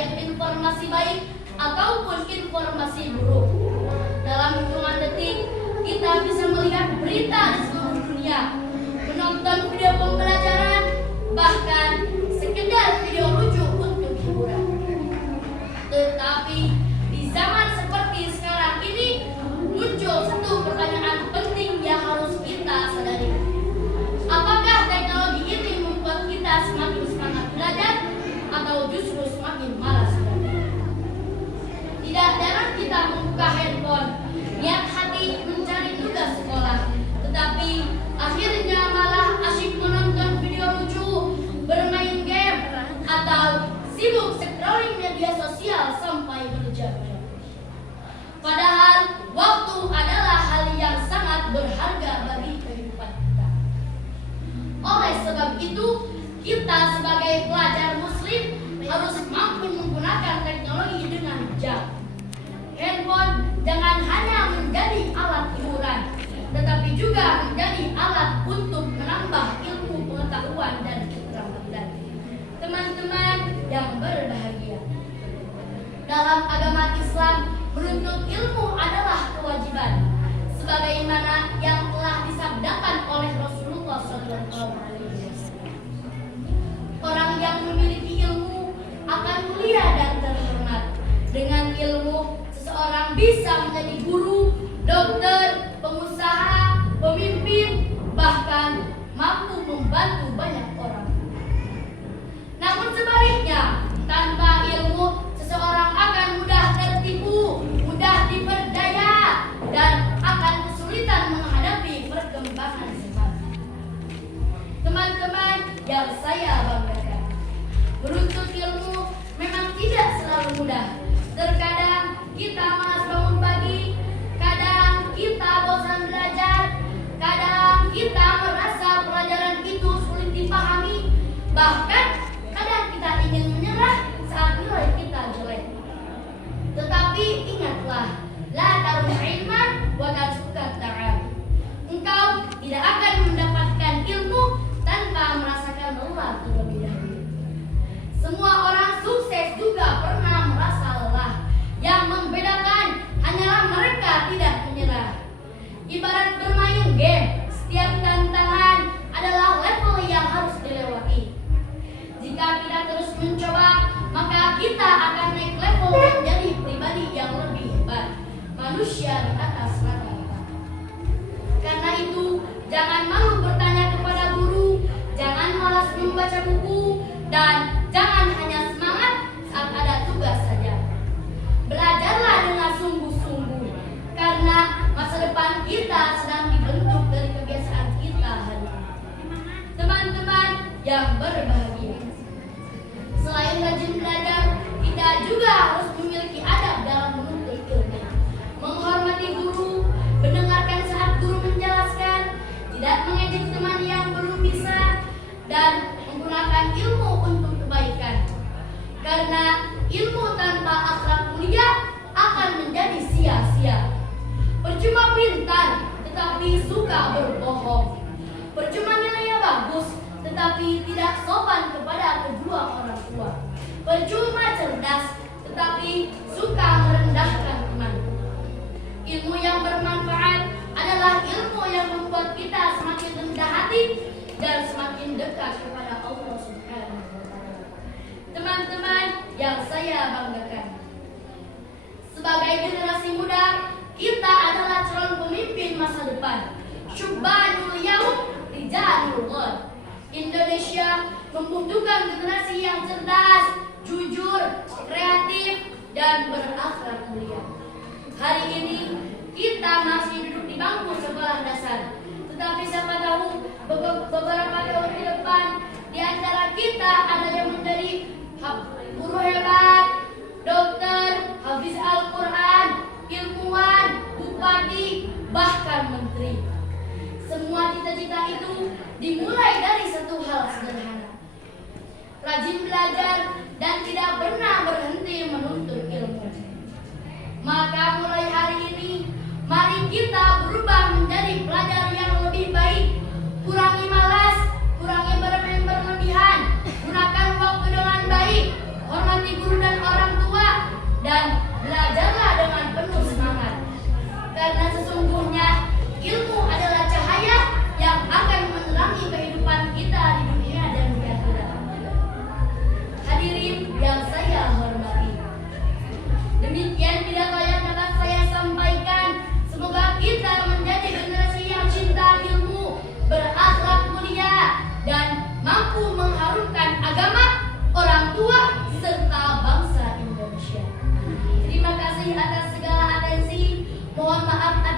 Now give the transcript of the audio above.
baik informasi baik ataupun informasi buruk. Dalam hitungan detik, kita bisa melihat berita di seluruh dunia, menonton video pembelajaran, bahkan sekedar video lucu untuk hiburan. Tetapi di zaman seperti sekarang ini, muncul satu pertanyaan penting yang harus kita sadari. Apakah teknologi ini membuat kita semakin semangat belajar atau justru semakin malas belajar? Tidak jarang kita membuka handphone, niat hati mencari tugas sekolah, tetapi akhirnya malah asyik menonton video lucu, bermain game, atau sibuk scrolling media sosial sampai berjam-jam. Padahal waktu adalah hal yang sangat berharga bagi kehidupan kita. Oleh sebab itu, kita sebagai pelajar muslim harus mampu menggunakan teknologi dengan bijak. Handphone jangan hanya menjadi alat hiburan, tetapi juga menjadi alat untuk menambah ilmu pengetahuan dan keterampilan. Teman-teman yang berbahagia, dalam agama Islam, menuntut ilmu adalah kewajiban, sebagaimana yang telah disabdakan oleh Rasulullah SAW. Orang yang memiliki ilmu akan mulia dan terhormat. Dengan ilmu, seseorang bisa menjadi guru, dokter, pengusaha, pemimpin, bahkan mampu membantu banyak orang. Namun sebaliknya, tanpa ilmu, seseorang akan mudah tertipu, mudah diperdaya, dan akan kesulitan menghadapi perkembangan zaman. Teman-teman yang saya banggakan, menuntut ilmu memang tidak selalu mudah. Terkadang kita malas bangun pagi, kadang kita bosan belajar, kadang kita merasa pelajaran itu sulit dipahami, bahkan kadang kita ingin menyerah saat nilai kita jelek. Tetapi ingatlah, la tarun ilman wa tarzuqat ta'am. Engkau tidak akan mendapatkan ilmu tanpa merasakan lelah terlebih dahulu. Semua orang sukses juga pernah merasa lelah. Yang membedakan hanyalah mereka tidak menyerah. Ibarat bermain game, setiap tantangan adalah level yang harus dilewati. Jika kita terus mencoba, maka kita akan naik level menjadi pribadi yang lebih hebat, manusia di atas rata-rata. Karena itu, jangan malu bertanya kepada guru, jangan malas membaca buku, dan jangan hanya semangat saat ada tugas saja. Belajarlah dengan sungguh-sungguh, karena masa depan kita sedang dibentuk dari kebiasaan kita hari ini. Teman-teman yang berbahagia, selain rajin belajar, kita juga harus memiliki adab dalam menuntut ilmu. Menghormati guru, mendengarkan saat guru menjelaskan, tidak mengejek teman yang belum bisa, dan menggunakan ilmu untuk kebaikan. Karena ilmu tanpa akhlak mulia akan menjadi sia-sia. Percuma pintar, tetapi suka berbohong. Percuma nilainya bagus, tetapi tidak sopan kepada kedua orang tua. Percuma cerdas, tetapi suka merendahkan teman. Ilmu yang bermanfaat adalah ilmu yang membuat kita semakin rendah hati dan semakin dekat kepada Allah Subhanahu wa Ta'ala. Teman-teman yang saya banggakan, sebagai generasi muda, kita adalah calon pemimpin masa depan. Syubbanul yaum rijalul ghad. Indonesia membutuhkan generasi yang cerdas, jujur, kreatif, dan berakhlak mulia. Hari ini kita masih duduk di bangku sekolah dasar, tetapi siapa tahu beberapa tahun ke depan di antara kita ada yang menjadi guru hebat, dokter, hafiz Al-Quran, ilmuwan, bupati, bahkan menteri. Semua cita-cita itu dimulai dari satu hal sederhana: rajin belajar dan tidak pernah berhenti menuntut ilmu. Maka mulai hari ini, mari kita berubah menjadi pelajar yang lebih baik. Kurangi malas, kurangi berlebihan, gunakan waktu dengan baik, hormati guru dan orang maaf